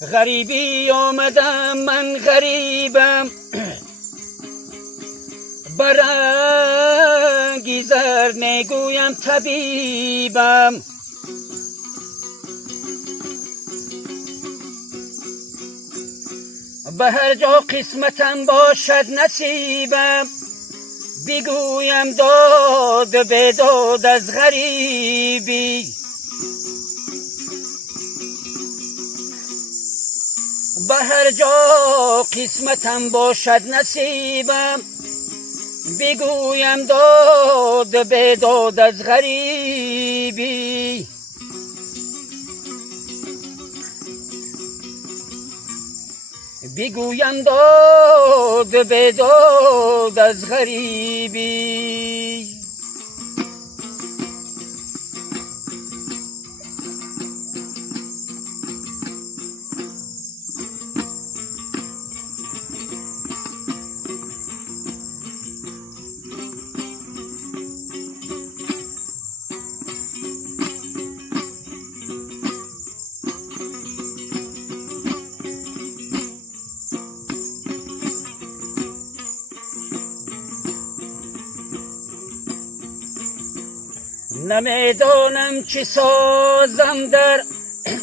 غریبی آمدم من غریبم، برنگی زر نگویم طبیبم. به هر جا قسمتم باشد نصیبم، بگویم داد به داد از غریبی. به هر جا قسمتم باشد نصیبم، بگویم داد به داد از غریبی. بگویم داد به داد از غریبی. نمیدانم چه سازم در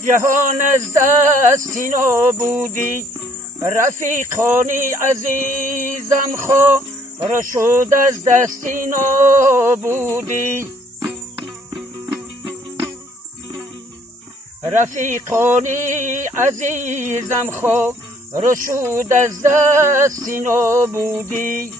جهان از دست نابودی، رفیقانی عزیزم خوار شد از دست نابودی. رفیقانی عزیزم خوار شد از دست نابودی.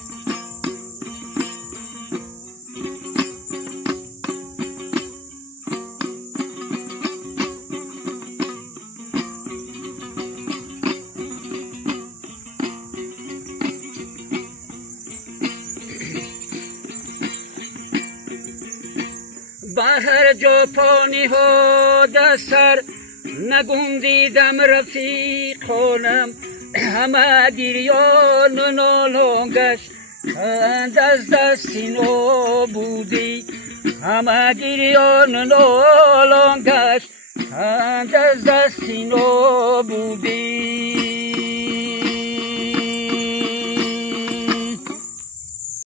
به هر جا پا نهاده سر نگندیدم رفیقانم، همه گریان و نالان گشتند از دست نابودی. همه گریان و نالان گشتند از دست نابودی.